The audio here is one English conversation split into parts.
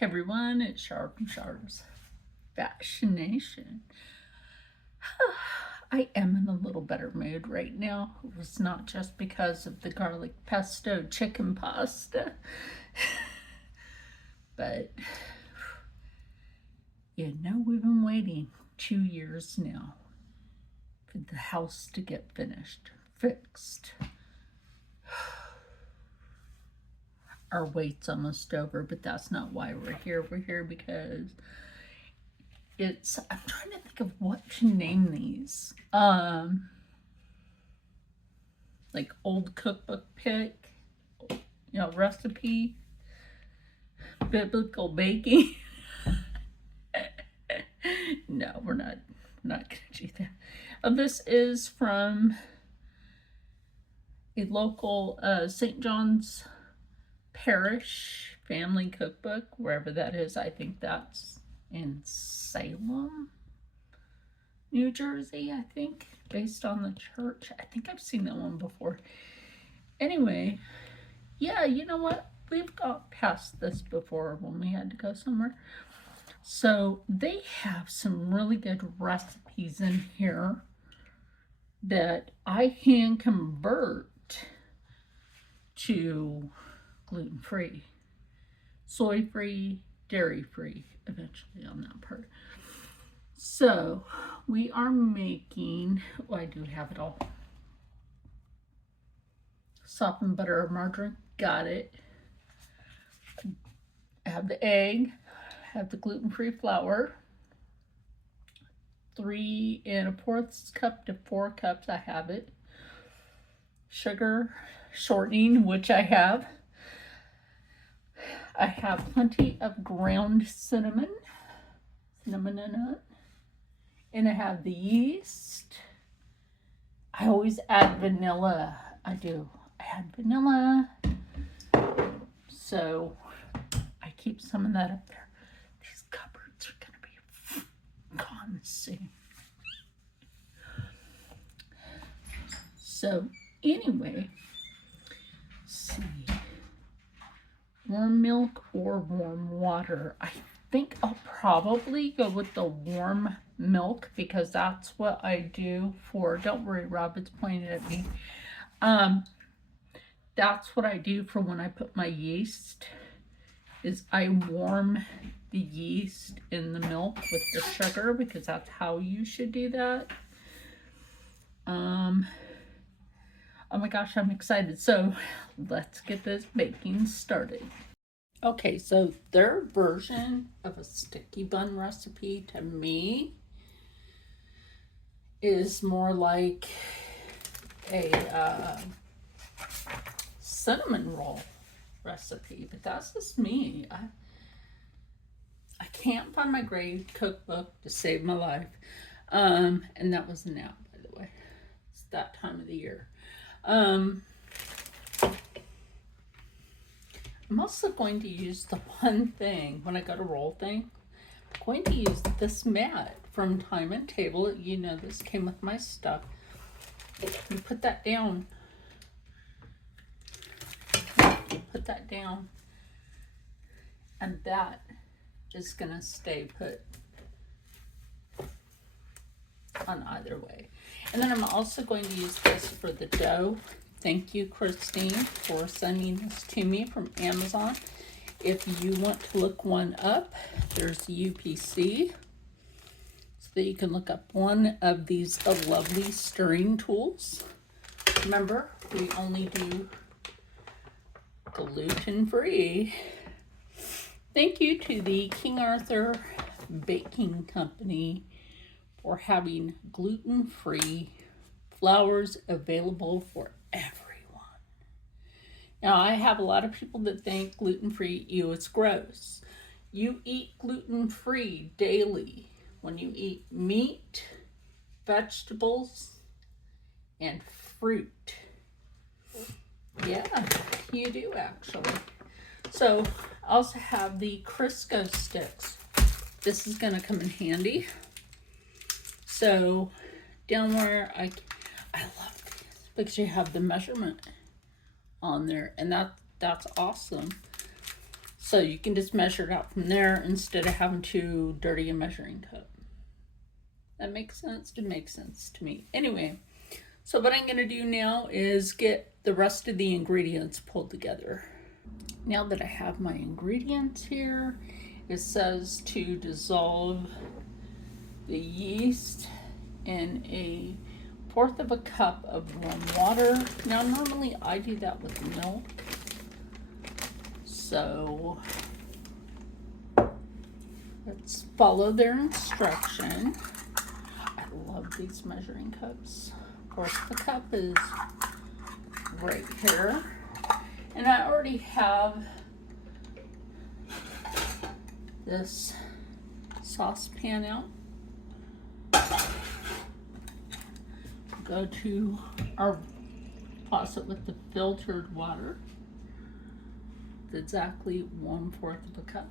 Hey everyone, it's Char from Char's Fascination. I am in a little better mood right now. It was not just because of the garlic pesto chicken pasta, but we've been waiting 2 years now for the house to get fixed. Our wait's almost over, but that's not why we're here. We're here because I'm trying to think of what to name these. Like old cookbook pick, recipe, biblical baking. No, we're not gonna do that. This is from a local St. John's Parish family cookbook, wherever that is. I think that's in Salem, New Jersey, I think, based on the church. I think I've seen that one before. Anyway, yeah, you know what? We've got past this before when we had to go somewhere. So they have some really good recipes in here that I can convert to gluten-free, soy-free, dairy-free, eventually on that part. So we are making, I do have it all. Softened butter or margarine, got it. I have the egg, have the gluten-free flour, 3 1/4 cup to 4 cups, I have it. Sugar shortening, which I have. I have plenty of ground cinnamon in it. And I have the yeast. I always add vanilla. I do. I add vanilla. So I keep some of that up there. These cupboards are going to be gone soon. So anyway, let's see. Warm milk or warm water. I think I'll probably go with the warm milk because that's what I do for, don't worry, Rob, it's pointed at me. That's what I do for when I put my yeast, is I warm the yeast in the milk with the sugar because that's how you should do that. Oh my gosh, I'm excited. So let's get this baking started. Okay, so their version of a sticky bun recipe to me is more like a cinnamon roll recipe, but that's just me. I can't find my grade cookbook to save my life. And that was an out, by the way. It's that time of the year. I'm also going to use the one thing, when I go to roll thing, I'm going to use this mat from Time and Table. You know, this came with my stuff. You put that down. Put that down. And that is going to stay put on either way. And then I'm also going to use this for the dough. Thank you, Christine, for sending this to me from Amazon. If you want to look one up, there's UPC, so that you can look up one of these lovely stirring tools. Remember, we only do gluten-free. Thank you to the King Arthur Baking Company for having gluten-free flours available for everyone. Now, I have a lot of people that think gluten-free, it's gross. You eat gluten-free daily when you eat meat, vegetables, and fruit. Yeah, you do actually. So I also have the Crisco sticks. This is going to come in handy. So down where I love these because you have the measurement on there, and that's awesome. So you can just measure it out from there instead of having to dirty a measuring cup. That makes sense? It makes sense to me. Anyway, so what I'm going to do now is get the rest of the ingredients pulled together. Now that I have my ingredients here, it says to dissolve the yeast in 1/4 of a cup of warm water. Now normally I do that with milk. So let's follow their instruction. I love these measuring cups. Of course, the cup is right here. And I already have this saucepan out. Go to our faucet with the filtered water. It's exactly 1/4 of a cup.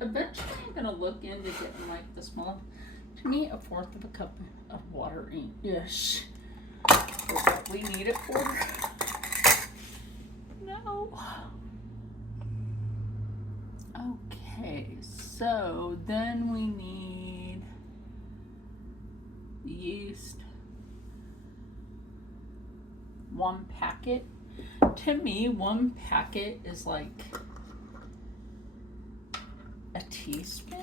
Eventually I'm going to look into getting like the small. To me, 1/4 of a cup of water ain't ish for what we need it for. No. Okay, so then we need the yeast. 1 packet. To me, 1 packet is like a teaspoon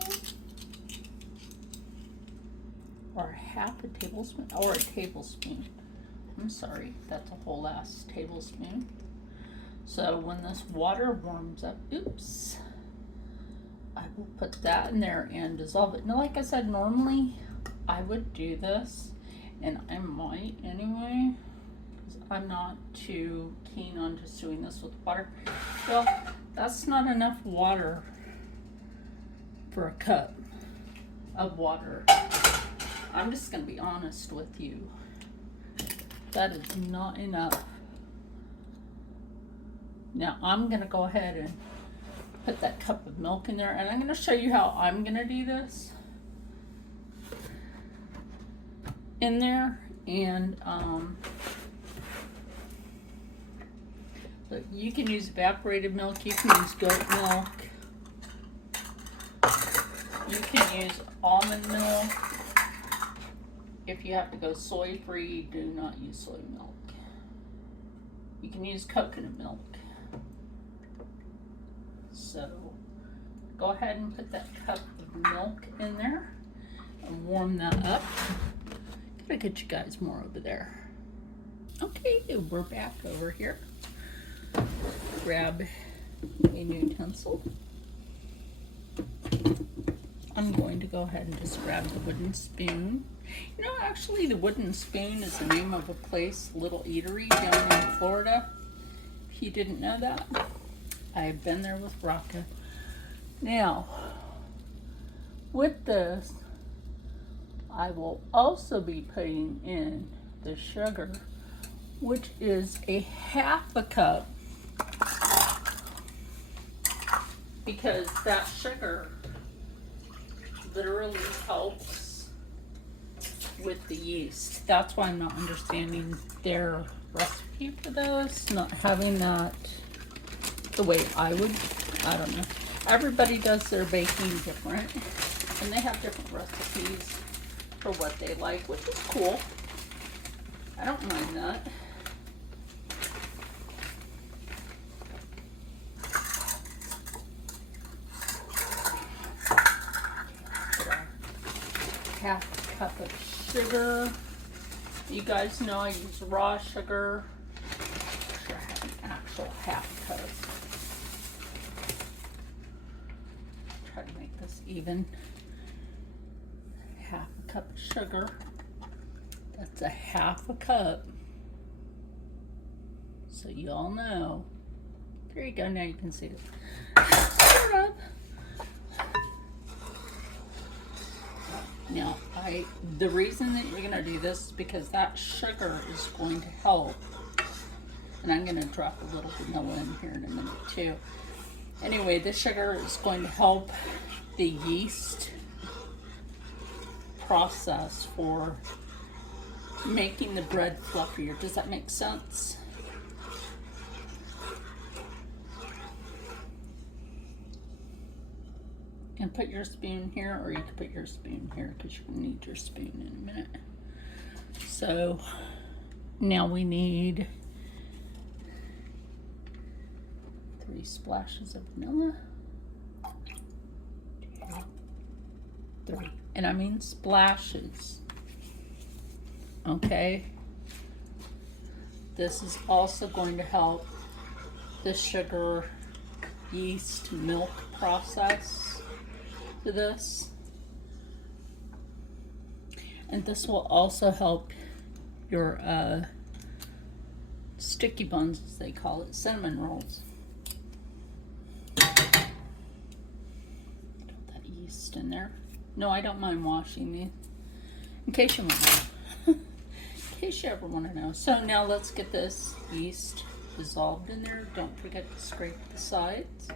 or 1/2 a tablespoon or a tablespoon. I'm sorry, that's a whole ass tablespoon. So when this water warms up, oops, I will put that in there and dissolve it. Now, like I said, normally I would do this, and I might anyway, because I'm not too keen on just doing this with water. Well, that's not enough water for a cup of water. I'm just going to be honest with you. That is not enough. Now I'm going to go ahead and put that cup of milk in there, and I'm going to show you how I'm going to do this in there. And but you can use evaporated milk, you can use goat milk, you can use almond milk. If you have to go soy free, do not use soy milk. You can use coconut milk. So go ahead and put that cup of milk in there and warm that up. Gotta get you guys more over there. Okay, we're back over here. Grab a utensil. I'm going to go ahead and just grab the wooden spoon. You know, actually the Wooden Spoon is the name of a place, little eatery down in Florida. If you didn't know that, I've been there with Rocca. Now, with this, I will also be putting in the sugar, which is a 1/2 a cup, because that sugar literally helps with the yeast. That's why I'm not understanding their recipe for this, not having that the way I would. I don't know. Everybody does their baking different, and they have different recipes for what they like, which is cool. I don't mind that. Put 1/2 cup of sugar. You guys know I use raw sugar. I have an actual 1/2 cup. Try to make this even. 1/2 cup of sugar. That's 1/2 a cup. So you all know. There you go. Now you can see it. Sort of. Now, the reason that you're going to do this is because that sugar is going to help. And I'm going to drop a little vanilla in here in a minute too. Anyway, the sugar is going to help the yeast process for making the bread fluffier. Does that make sense? can put your spoon here, or you can put your spoon here because you're going to need your spoon in a minute. So now we need 3 splashes of vanilla. 2, 3. And I mean splashes. Okay. This is also going to help the sugar, yeast, milk process to this. And this will also help your sticky buns, as they call it, cinnamon rolls. Put that yeast in there. No, I don't mind washing these, in case you want to know. In case you ever want to know. So now let's get this yeast dissolved in there. Don't forget to scrape the sides.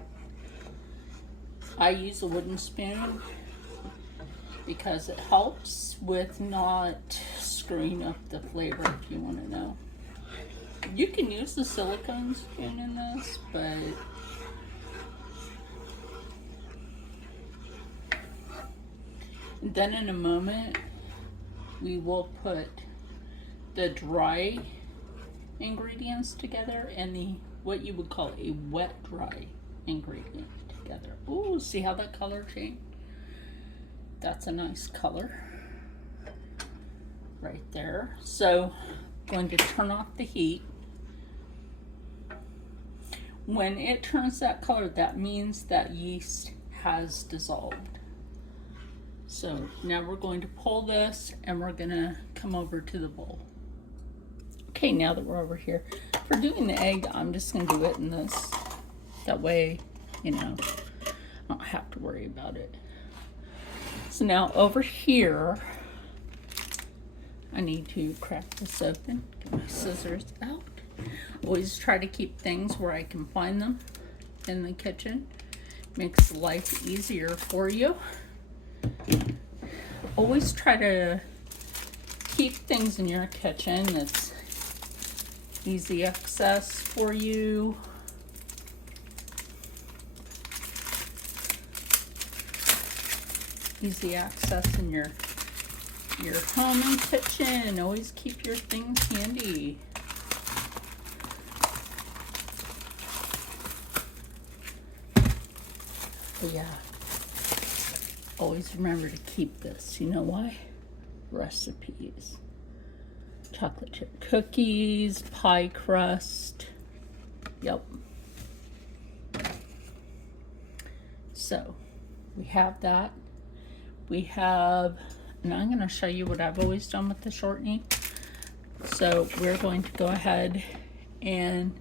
I use a wooden spoon because it helps with not screwing up the flavor, if you want to know. You can use the silicone spoon in this, but then in a moment we will put the dry ingredients together and the what you would call a wet dry ingredient together. Ooh, see how that color changed? That's a nice color right there. So I'm going to turn off the heat. When it turns that color, that means that yeast has dissolved. So now we're going to pull this and we're gonna come over to the bowl. Okay, now that we're over here, for doing the egg, I'm just gonna do it in this. That way, you know, I don't have to worry about it. So now over here, I need to crack this open, get my scissors out. Always try to keep things where I can find them in the kitchen. Makes life easier for you. Always try to keep things in your kitchen that's easy access for you. Easy access in your home and kitchen. Always keep your things handy. But yeah, always remember to keep this. You know why? Recipes. Chocolate chip cookies, pie crust. Yep. So we have that. We have, and I'm going to show you what I've always done with the shortening. So we're going to go ahead and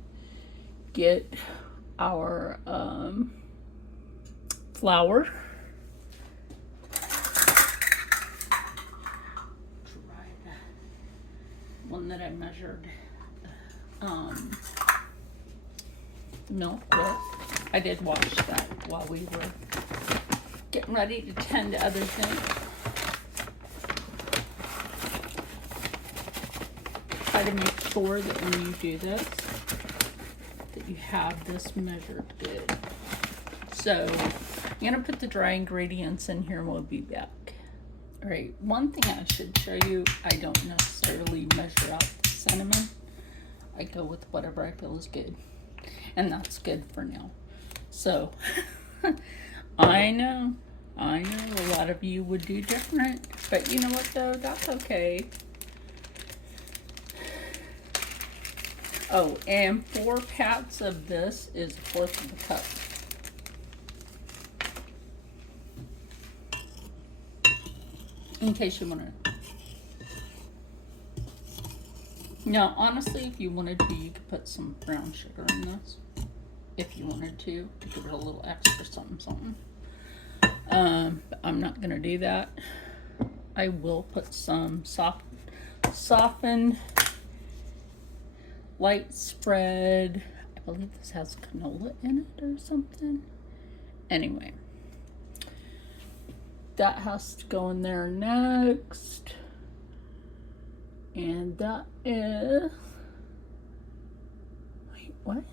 get our flour. One that I measured milk with. I did wash that while we were getting ready to tend to other things. Try to make sure that when you do this, that you have this measured good. So I'm gonna put the dry ingredients in here and we'll be back. All right, one thing I should show you, I don't necessarily measure out the cinnamon. I go with whatever I feel is good. And that's good for now. So, I know a lot of you would do different, but you know what though, that's okay. Oh, and 4 pats of this is 1/4 of a cup. In case you want to. Now, honestly, if you wanted to, you could put some brown sugar in this. If you wanted to give it a little extra something. But I'm not going to do that. I will put some softened light spread. I believe this has canola in it or something. Anyway. That has to go in there next. And that is, wait, what?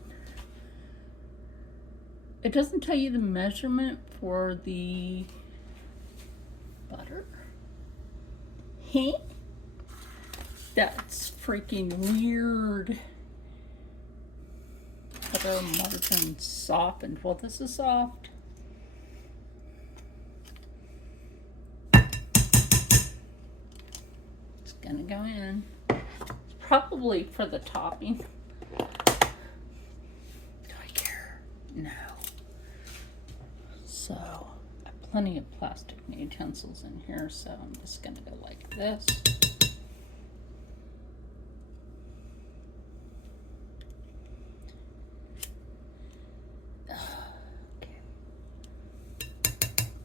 It doesn't tell you the measurement for the butter. Hey? That's freaking weird. Butter margarine softened. Well, this is soft. It's gonna go in. Probably for the topping. Do I care? No. So, I have plenty of plastic utensils in here, so I'm just gonna go like this. Okay.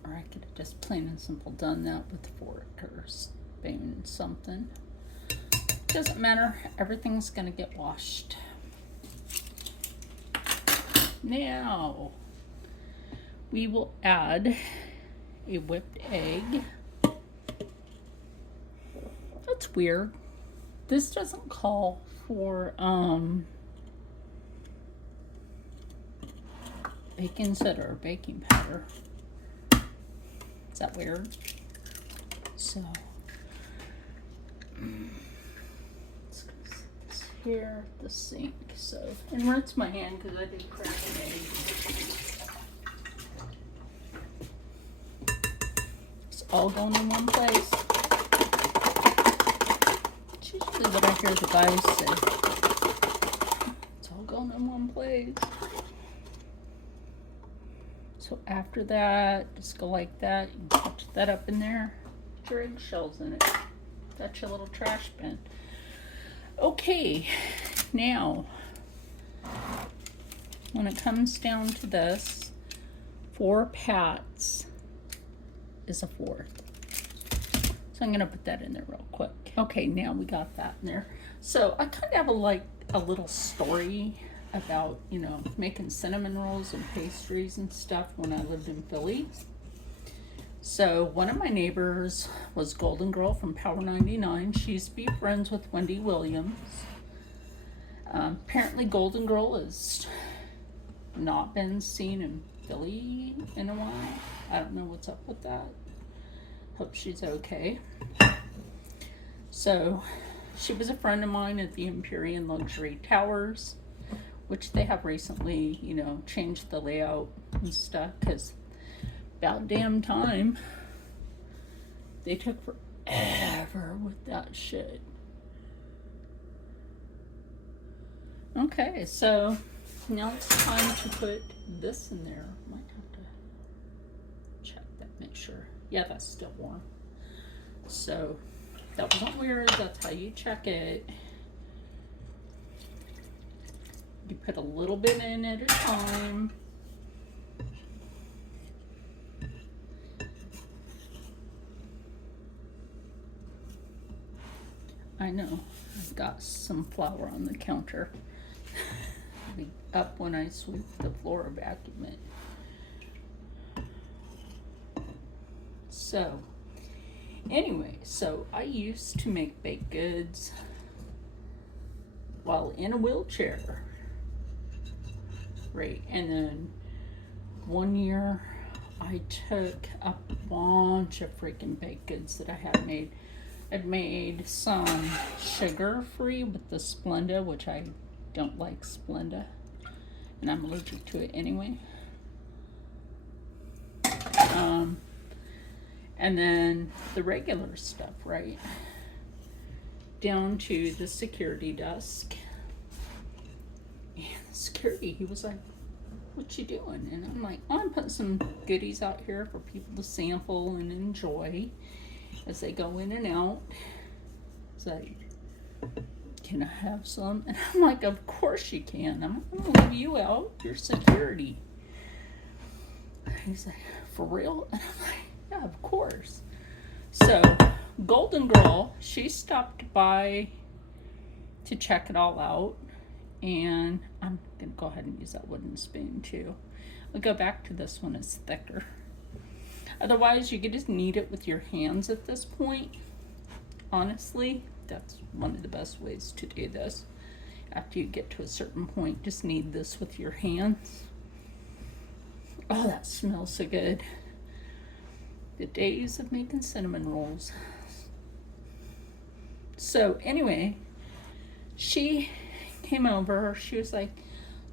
Or I could have just plain and simple done that with a fork or spoon something. Doesn't matter, everything's gonna get washed. Now, we will add a whipped egg. That's weird. This doesn't call for baking soda or baking powder. Is that weird? So, here at the sink, so, and rinse my hand because I did crack an egg. It's all going in one place. It's usually what I hear the guys say. It's all going in one place. So after that, just go like that. You can touch that up in there. Put your eggshells in it. That's your little trash bin. Okay, now, when it comes down to this, 4 pats is a fourth. So I'm gonna put that in there real quick. Okay, now we got that in there. So I kind of have a little story about, you know, making cinnamon rolls and pastries and stuff when I lived in Philly. So one of my neighbors was Golden Girl from Power 99. She used to be friends with Wendy Williams. Apparently Golden Girl has not been seen in Philly in a while. I don't know what's up with that. Hope she's okay. So she was a friend of mine at the Empyrean Luxury Towers, which they have recently, you know, changed the layout and stuff because about damn time. They took forever with that shit. Okay, so now it's time to put this in there. Might have to check that, make sure. Yeah, that's still warm. So that wasn't weird. That's how you check it. You put a little bit in at a time. I know, I've got some flour on the counter. It'll be up when I sweep the floor or vacuum it. So, anyway, so I used to make baked goods while in a wheelchair. Right, and then one year I took a bunch of freaking baked goods that I had made. I'd made some sugar-free with the Splenda, which I don't like Splenda, and I'm allergic to it anyway. And then the regular stuff, right? Down to the security desk. And the security, he was like, "What you doing?" And I'm like, "Oh, I'm putting some goodies out here for people to sample and enjoy as they go in and out." It's like, "Can I have some?" And I'm like, "Of course you can. I'm not gonna leave you out. You're security." He's like, "For real?" And I'm like, "Yeah, of course." So Golden Girl, she stopped by to check it all out, and I'm gonna go ahead and use that wooden spoon too. I'll go back to this one, it's thicker. Otherwise, you could just knead it with your hands at this point. Honestly, that's one of the best ways to do this. After you get to a certain point, just knead this with your hands. Oh, that smells so good. The days of making cinnamon rolls. So anyway, she came over. She was like,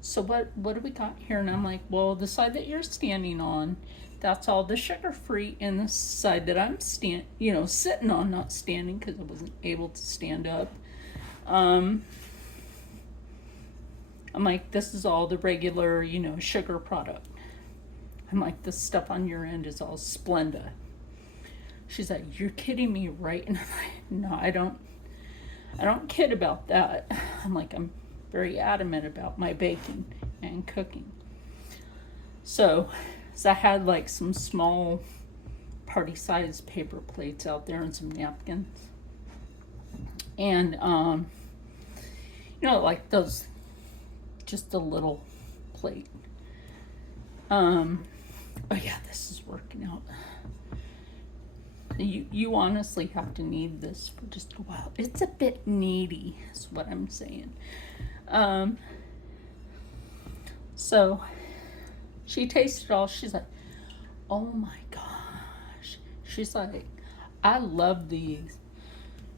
so what do we got here? And I'm like, well, the side that you're standing on, that's all the sugar-free, and the side that I'm sitting on, not standing because I wasn't able to stand up. I'm like, this is all the regular, sugar product. I'm like, this stuff on your end is all Splenda. She's like, you're kidding me, right? And I'm like, no, I don't kid about that. I'm like, I'm very adamant about my baking and cooking. So I had like some small party-sized paper plates out there and some napkins. And, like those, just a little plate. Oh yeah, this is working out. You honestly have to knead this for just a while. It's a bit kneady, is what I'm saying. So she tasted it all. She's like, oh my gosh. She's like, I love these.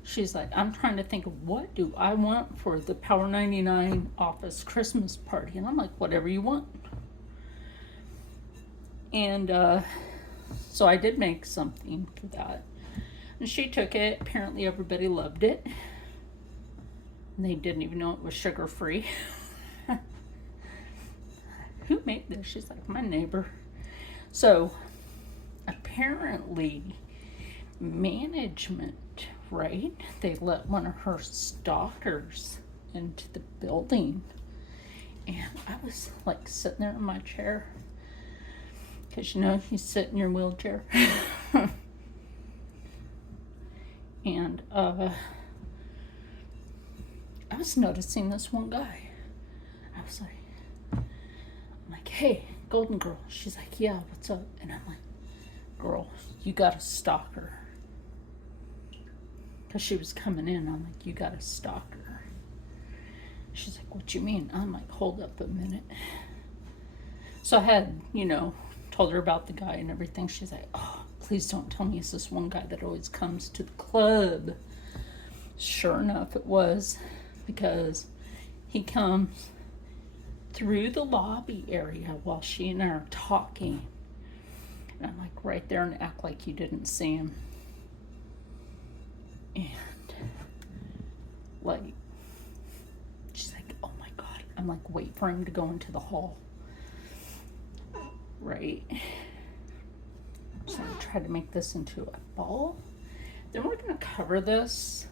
She's like, I'm trying to think of what do I want for the Power 99 office Christmas party. And I'm like, whatever you want. And so I did make something for that. And she took it. Apparently everybody loved it. And they didn't even know it was sugar-free. Who made this? She's like, my neighbor. So apparently management, right? They let one of her stalkers into the building. And I was like sitting there in my chair. Because you sit in your wheelchair. And I was noticing this one guy. I was like, hey, Golden Girl. She's like, yeah, what's up? And I'm like, girl, you got a stalker. Because she was coming in. I'm like, you got a stalker. She's like, what you mean? I'm like, hold up a minute. So I had, told her about the guy and everything. She's like, oh, please don't tell me it's this one guy that always comes to the club. Sure enough, it was, because he comes through the lobby area while she and I are talking. And I'm like, right there, and act like you didn't see him. And like, she's like, oh my God. I'm like, wait for him to go into the hall. Right. So I'm trying to make this into a ball. Then we're going to cover this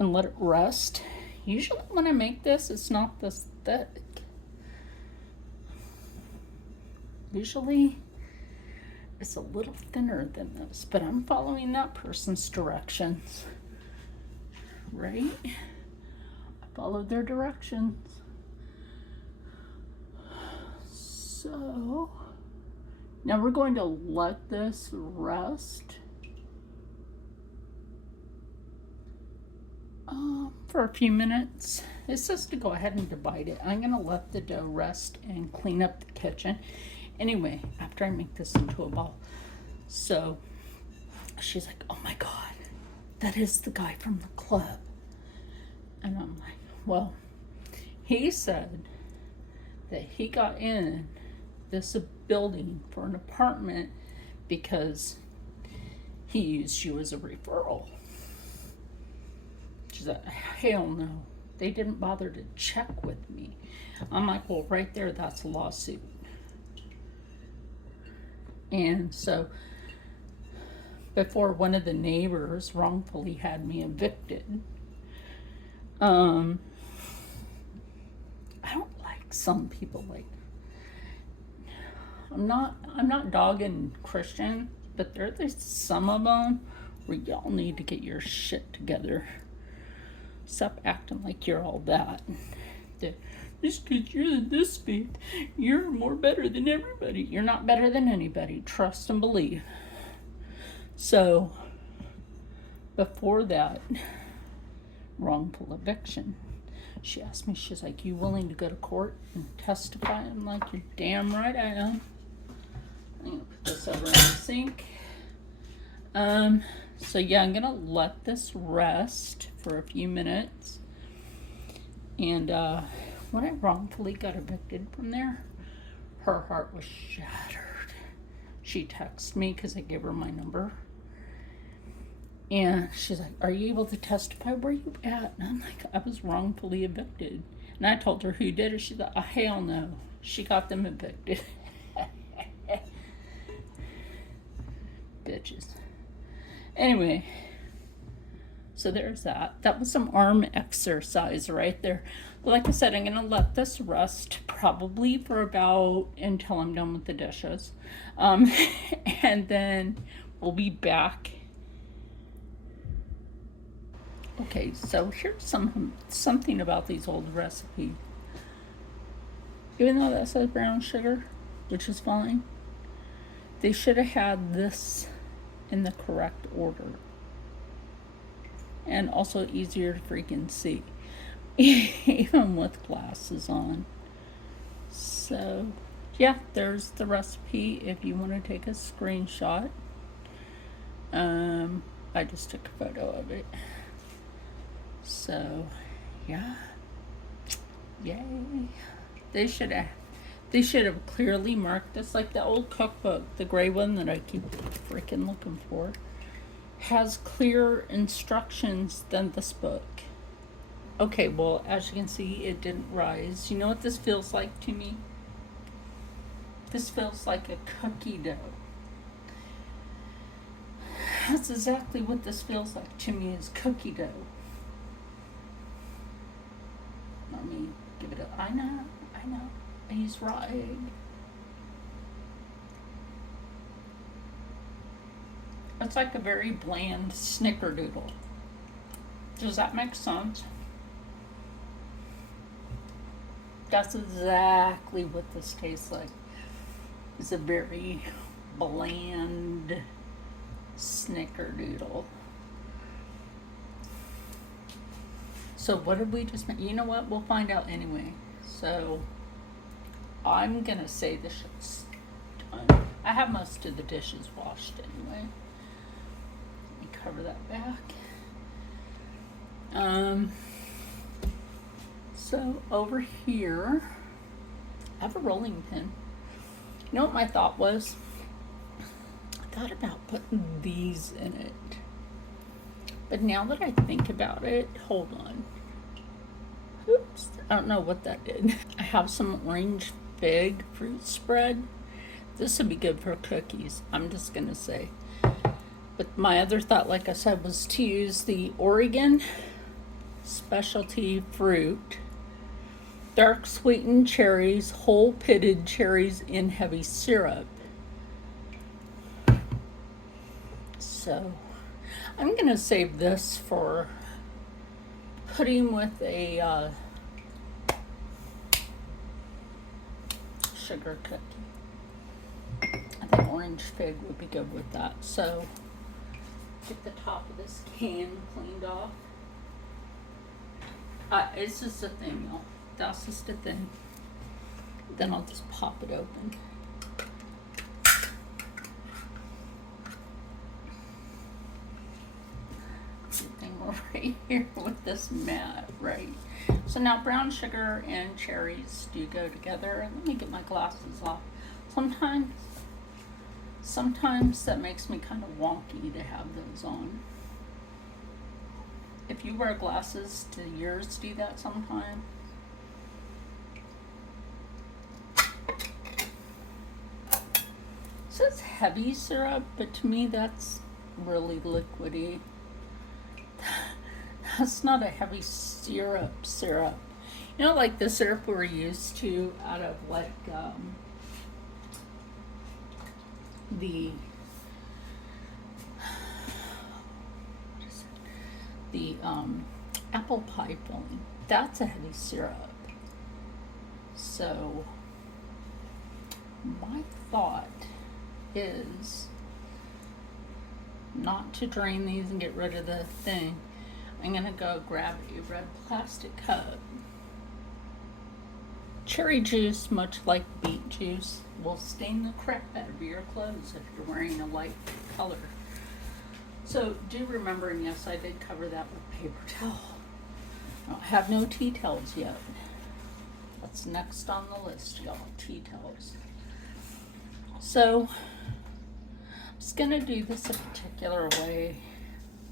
and let it rest. Usually when I make this, it's not this thick. Usually it's a little thinner than this, but I'm following that person's directions. Right? I followed their directions. So now we're going to let this rest for a few minutes. It says to go ahead and divide it. I'm going to let the dough rest and clean up the kitchen. Anyway, after I make this into a ball. So she's like, oh my God, that is the guy from the club. And I'm like, well, he said that he got in this building for an apartment because he used you as a referral. She's like, hell no. They didn't bother to check with me. I'm like, well, right there, that's a lawsuit. And so before one of the neighbors wrongfully had me evicted, I don't like some people like, I'm not dogging Christian, but there's some of them where y'all need to get your shit together. Stop acting like you're all that. Just because you're this faith, you're more better than everybody. You're not better than anybody. Trust and believe. So, before that wrongful eviction, she asked me, she's like, you willing to go to court and testify? I'm like, you're damn right I am. I'm gonna put this over in the sink. So yeah, I'm gonna let this rest for a few minutes. And when I wrongfully got evicted from there, her heart was shattered. She texted me because I gave her my number. And she's like, "Are you able to testify? Where you at?" And I'm like, "I was wrongfully evicted." And I told her who did it. She's like, "Oh, hell no. She got them evicted." Bitches. Anyway, so there's that. That was some arm exercise right there. Like I said, I'm going to let this rest probably for about until I'm done with the dishes. And then we'll be back. Okay, so here's something about these old recipes. Even though that says brown sugar, which is fine, they should have had this in the correct order. And also easier to freaking see, even with glasses on. So, yeah, there's the recipe if you want to take a screenshot. I just took a photo of it. So, yeah. Yay. They should have clearly marked this, like the old cookbook, the gray one that I keep freaking looking for, has clearer instructions than this book. Okay, well, as you can see, it didn't rise. You know what this feels like to me? This feels like a cookie dough. That's exactly what this feels like to me, is cookie dough. Let me give it a, I know, he's right. It's like a very bland snickerdoodle. Does that make sense? That's exactly what this tastes like. It's a very bland snickerdoodle. So what did we just make? You know what? We'll find out anyway. So I'm gonna say this is done. I have most of the dishes washed anyway. Let me cover that back. So over here, I have a rolling pin. You know what my thought was? I thought about putting these in it. But now that I think about it, hold on. Oops, I don't know what that did. I have some orange fig fruit spread. This would be good for cookies, I'm just gonna say. But my other thought, like I said, was to use the Oregon specialty fruit, dark sweetened cherries, whole pitted cherries in heavy syrup. So I'm gonna save this for putting with a sugar cookie. I think orange fig would be good with that. So get the top of this can cleaned off. It's just a thing, y'all. That's just a thing. Then I'll just pop it open. Everything right here with this mat, right? So now brown sugar and cherries do go together. Let me get my glasses off. Sometimes that makes me kind of wonky to have those on. If you wear glasses, do yours do that sometime? It says heavy syrup, but to me that's really liquidy. That's not a heavy syrup. You know, like the syrup we're used to out of like the apple pie filling. That's a heavy syrup. So my thought is not to drain these and get rid of the thing. I'm gonna go grab a red plastic cup Cherry juice, much like beet juice, will stain the crap out of your clothes if you're wearing a light color. So do remember, and yes, I did cover that with paper towel. I have no tea towels yet. That's next on the list, y'all, tea towels. So I'm just gonna do this a particular way,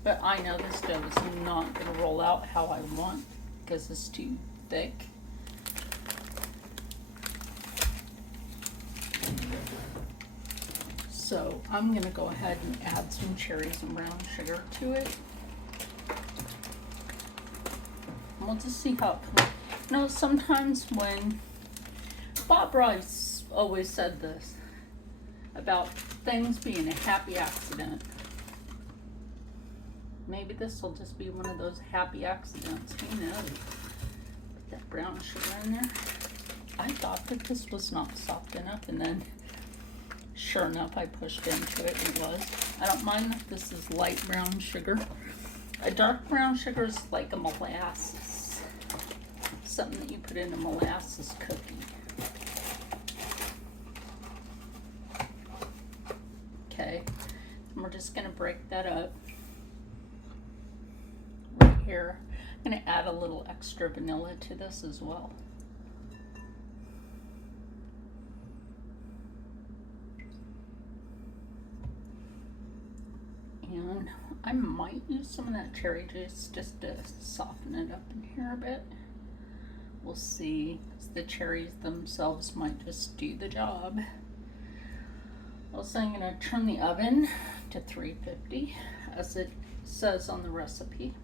but I know this dough is not gonna roll out how I want because it's too thick. So I'm gonna go ahead and add some cherries and brown sugar to it. And we'll just see how it comes. You know, sometimes when Bob Rice always said this about things being a happy accident. Maybe this will just be one of those happy accidents. Who knows? Put that brown sugar in there. I thought that this was not soft enough, and then sure enough, I pushed into it and it was. I don't mind if this is light brown sugar. A dark brown sugar is like a molasses. Something that you put in a molasses cookie. Okay, and we're just gonna break that up right here. I'm gonna add a little extra vanilla to this as well. And I might use some of that cherry juice just to soften it up in here a bit. We'll see. The cherries themselves might just do the job. Also, I'm going to turn the oven to 350 as it says on the recipe.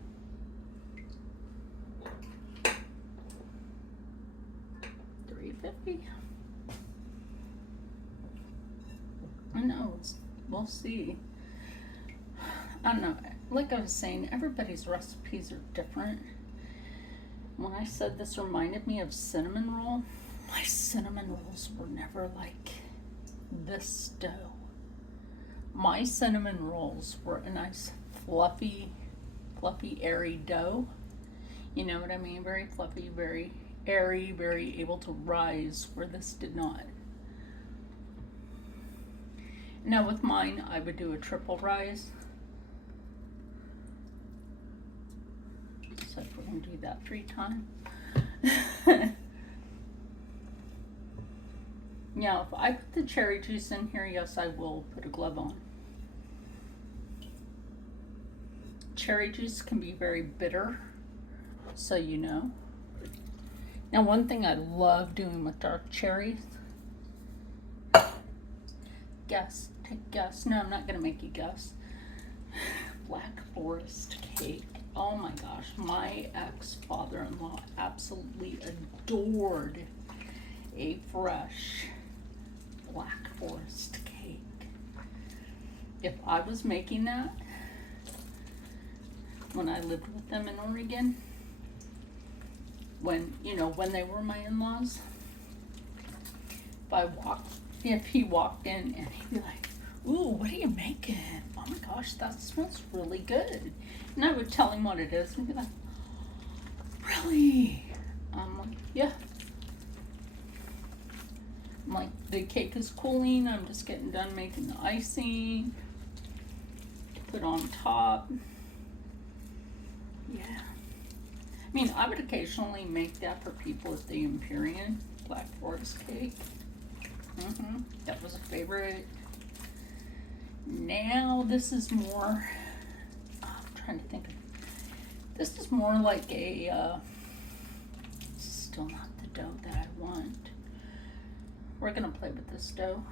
I know, we'll see. I don't know, like I was saying, everybody's recipes are different. When I said this reminded me of cinnamon roll, my cinnamon rolls were never like this dough. My cinnamon rolls were a nice fluffy, airy dough. You know what I mean? Very fluffy, very airy, very able to rise, where this did not. Now with mine, I would do a triple rise. So we're going to do that 3 times. Now, if I put the cherry juice in here, yes, I will put a glove on. Cherry juice can be very bitter, so you know. Now, one thing I love doing with dark cherries, guess, take a guess. No, I'm not going to make you guess. Black Forest cake. Oh my gosh, my ex-father-in-law absolutely adored a fresh Black Forest cake. If I was making that when I lived with them in Oregon, when they were my in-laws, if he walked in and he'd be like, "Ooh, what are you making? Oh my gosh, that smells really good." And I would tell him what it is and he'd be like, "Really?" I'm like, "Yeah." I'm like, the cake is cooling. I'm just getting done making the icing. Put on top. Yeah. I mean, I would occasionally make that for people at the Empyrean, Black Forest cake. That was a favorite. Now this is more, I'm trying to think of, this is more like a, still not the dough that I want. We're gonna play with this dough.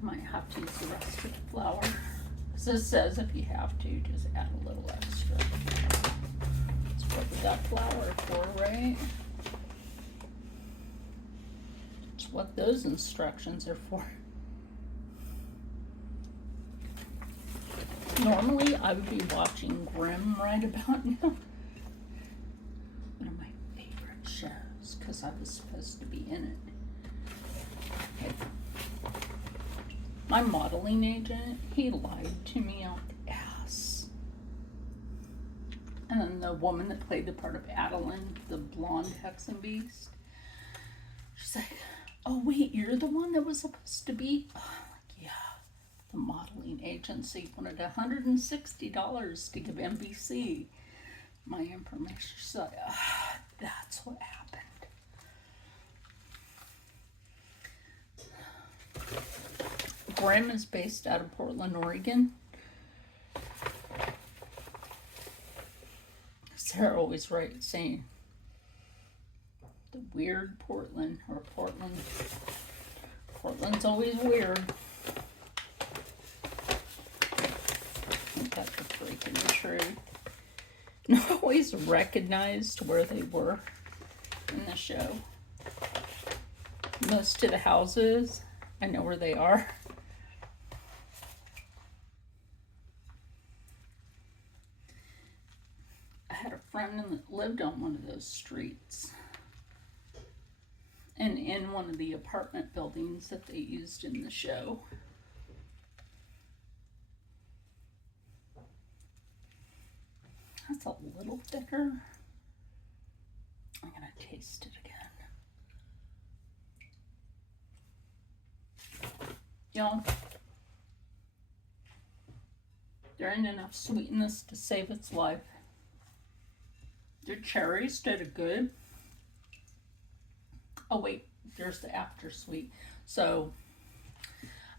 Might have to use the rest of the flour. So it says if you have to, just add a little extra. That's what we got flour for, right? It's what those instructions are for. Normally, I would be watching Grimm right about now. One of my favorite shows, because I was supposed to be in it. My modeling agent, he lied to me out the ass. And then the woman that played the part of Adeline, the blonde Hexen Beast. She's like, oh wait, you're the one that was supposed to be? Oh, like, yeah. The modeling agency wanted $160 to give NBC my information. She's like, that's what happened. Grimm is based out of Portland, Oregon. Sarah always right saying the weird Portland, or Portland. Portland's always weird. Ain't that the freaking truth? And I always recognized where they were in the show. Most of the houses, I know where they are. I had a friend that lived on one of those streets. And in one of the apartment buildings that they used in the show. That's a little thicker. I'm gonna taste it again. Y'all, there ain't enough sweetness to save its life. The cherries did it good. Oh wait, there's the after sweet. So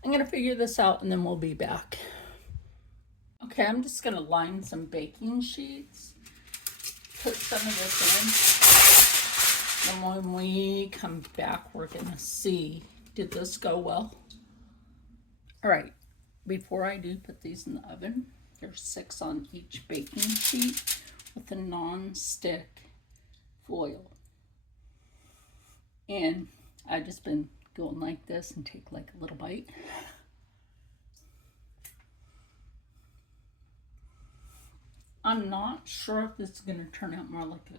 I'm gonna figure this out and then we'll be back. Okay, I'm just gonna line some baking sheets, put some of this in, and when we come back, we're gonna see, did this go well? All right, before I do put these in the oven, there's 6 on each baking sheet with a non-stick foil. And I've just been going like this and take like a little bite. I'm not sure if this is going to turn out more like a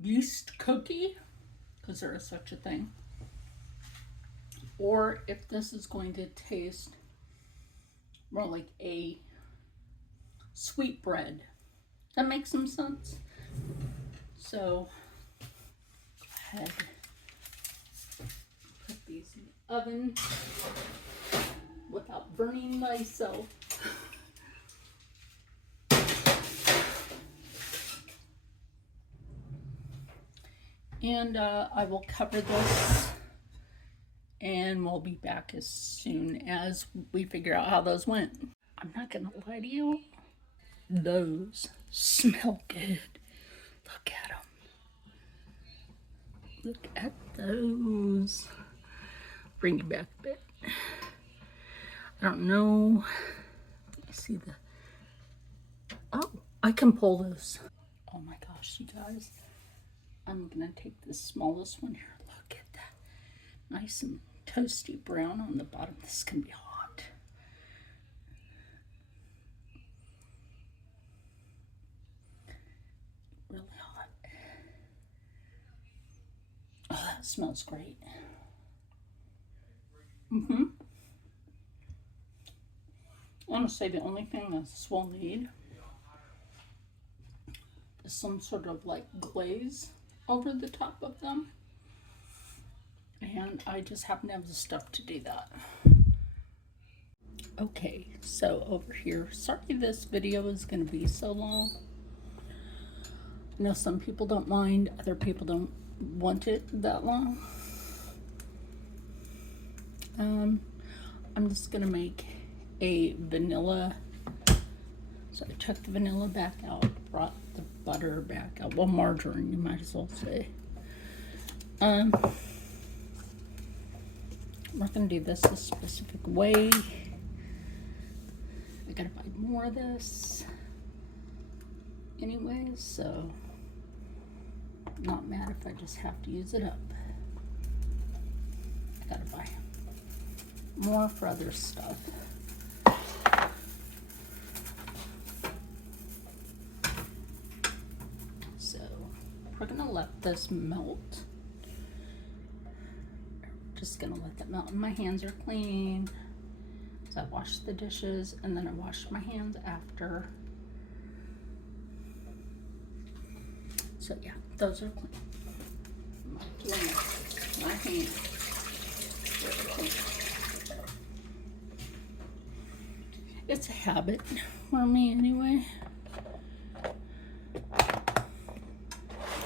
yeast cookie, because there is such a thing, or if this is going to taste more like a sweet bread. That makes some sense. So go ahead, put these in the oven without burning myself. And I will cover this and we'll be back as soon as we figure out how those went. I'm not gonna lie to you, those smell good. Look at them. Look at those. Bring it back a bit. I don't know. Let me see the. Oh, I can pull this. Oh my gosh, you guys. I'm gonna take the smallest one here. Look at that. Nice and toasty brown on the bottom. This is gonna be hot. Really hot. Oh, that smells great. I want to say the only thing this will need is some sort of like glaze over the top of them. And I just happen to have the stuff to do that. Okay, so over here, sorry this video is going to be so long. I know some people don't mind, other people don't want it that long. I'm just gonna make a vanilla. So I took the vanilla back out, brought the butter back out. Well, margarine, you might as well say. We're gonna do this a specific way. I gotta buy more of this anyways, so I'm not mad if I just have to use it up. I gotta buy more for other stuff. So we're gonna let this melt. Just gonna let that melt, and my hands are clean. So I washed the dishes and then I washed my hands after. So yeah, those are clean. My hand. It's a habit for me anyway.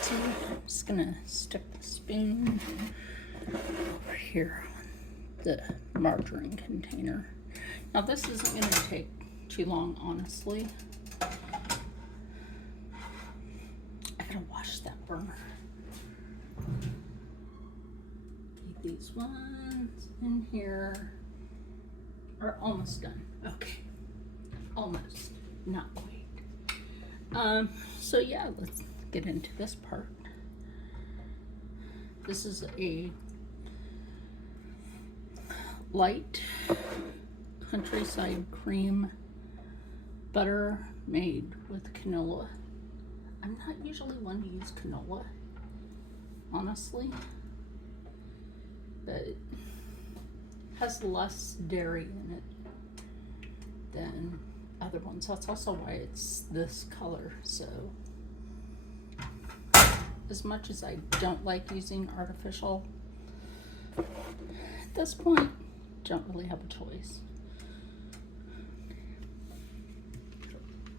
So I'm just gonna stick the spoon over here on the margarine container. Now this isn't gonna take too long, honestly. I gotta wash that burner. Keep these ones in here are almost done. Okay, almost, not quite. So yeah, let's get into this part. This is a light countryside cream butter made with canola. I'm not usually one to use canola, honestly, but it has less dairy in it than other ones. That's also why it's this color. So as much as I don't like using artificial, at this point, don't really have a choice.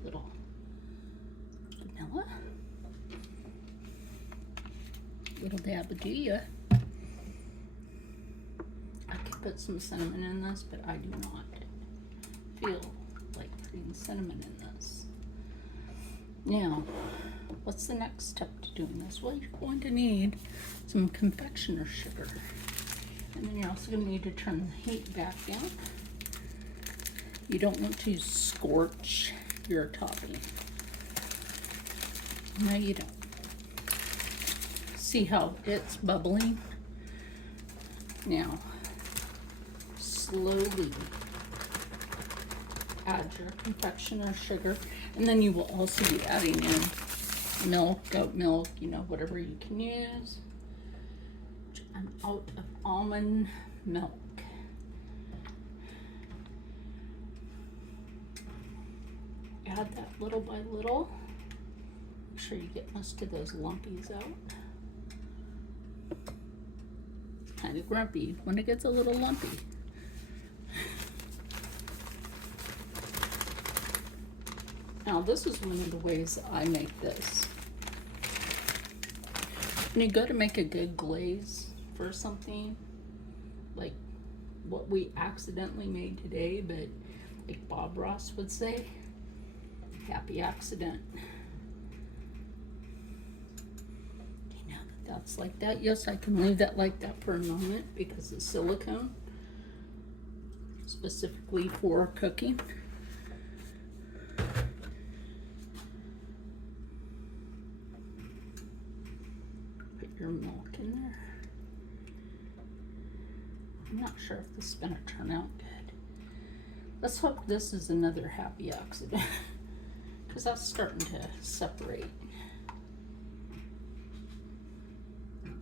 Little vanilla, little dab of Gia. I could put some cinnamon in this, but I do not feel like putting cinnamon in this. Now, what's the next step to doing this? Well, you're going to need some confectioner sugar. And then you're also going to need to turn the heat back down. You don't want to scorch your topping. No, you don't. See how it's bubbling? Now, slowly add your confectioner sugar, and then you will also be adding in milk, goat milk, whatever you can use. I'm out of almond milk. Add that little by little. Make sure you get most of those lumpies out. It's kind of grumpy when it gets a little lumpy. Now this is one of the ways I make this. When you go to make a good glaze for something, like what we accidentally made today, but like Bob Ross would say, happy accident. Okay, now that that's like that, yes, I can leave that like that for a moment because it's silicone, specifically for cooking. Your milk in there. I'm not sure if this is going to turn out good. Let's hope this is another happy accident because that's starting to separate.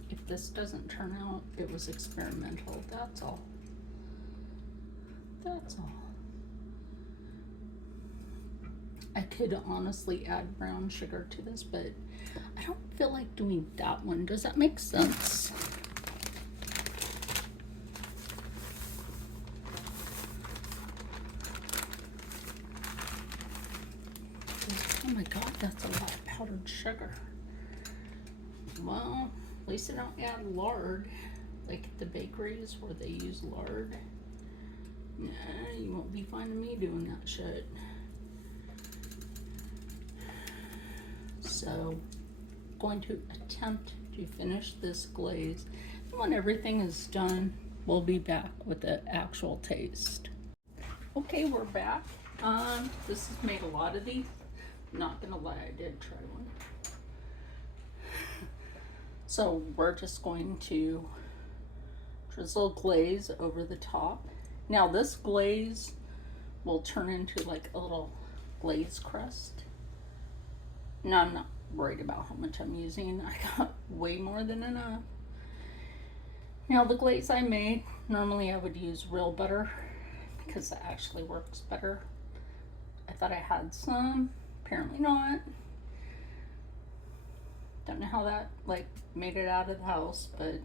If this doesn't turn out, it was experimental. That's all. That's all. I could honestly add brown sugar to this, but I don't feel like doing that one. Does that make sense? Oh my God, that's a lot of powdered sugar. Well, at least I don't add lard, like at the bakeries where they use lard. Nah, you won't be finding me doing that shit. So, going to attempt to finish this glaze. And when everything is done, we'll be back with the actual taste. Okay, we're back. This has made a lot of these. Not gonna lie, I did try one. So we're just going to drizzle glaze over the top. Now this glaze will turn into like a little glaze crust. Now I'm not worried about how much I'm using. I got way more than enough. Now the glaze I made, normally I would use real butter because that actually works better. I thought I had some, apparently not. Don't know how that, like, made it out of the house, but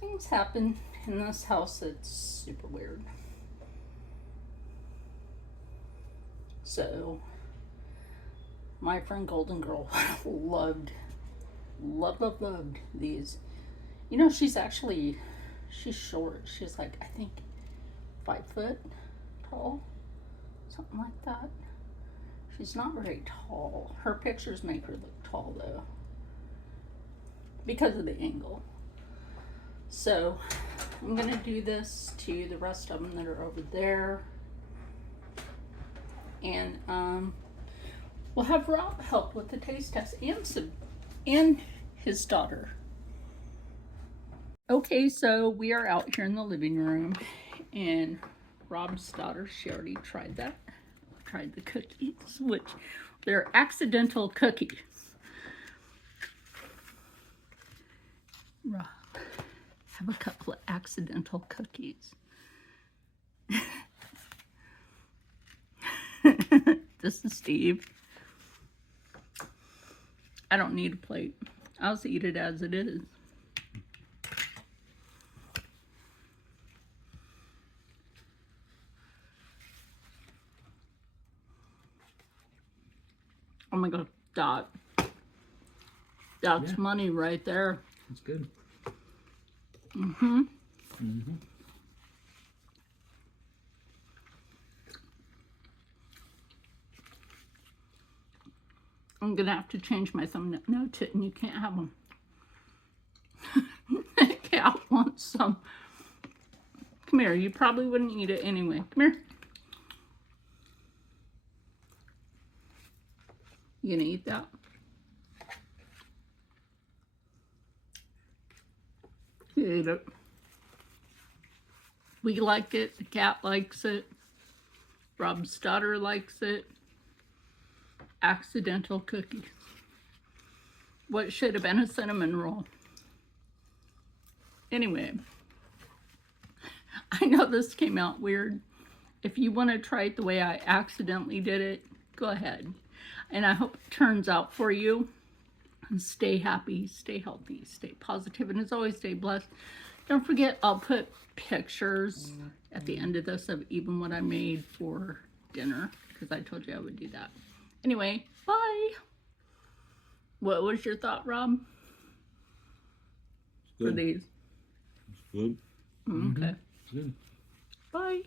things happen in this house that's super weird. So, my friend Golden Girl loved these. You know, she's short. She's like, I think 5 foot tall, something like that. She's not very tall. Her pictures make her look tall though, because of the angle. So I'm gonna do this to the rest of them that are over there, and we'll have Rob help with the taste test, and his daughter. Okay, so we are out here in the living room, and Rob's daughter, she already tried that. Tried the cookies, which they're accidental cookies. Rob, have a couple of accidental cookies. This is Steve. I don't need a plate. I'll just eat it as it is. Oh my god, that's money right there. That's good. Mm-hmm. Mm-hmm. I'm gonna have to change my thumbnail to it, and you can't have them. Cat wants some. Come here, you probably wouldn't eat it anyway. Come here. You gonna eat that? You ate it. We like it. The cat likes it. Rob's daughter likes it. Accidental cookies. What should have been a cinnamon roll. Anyway, I know this came out weird. If you want to try it the way I accidentally did it, go ahead. And I hope it turns out for you. And stay happy, stay healthy, stay positive, and as always, stay blessed. Don't forget, I'll put pictures at the end of this of even what I made for dinner, because I told you I would do that. Anyway, bye. What was your thought, Rob? Good. For these? It's good. Okay. It's good. Bye.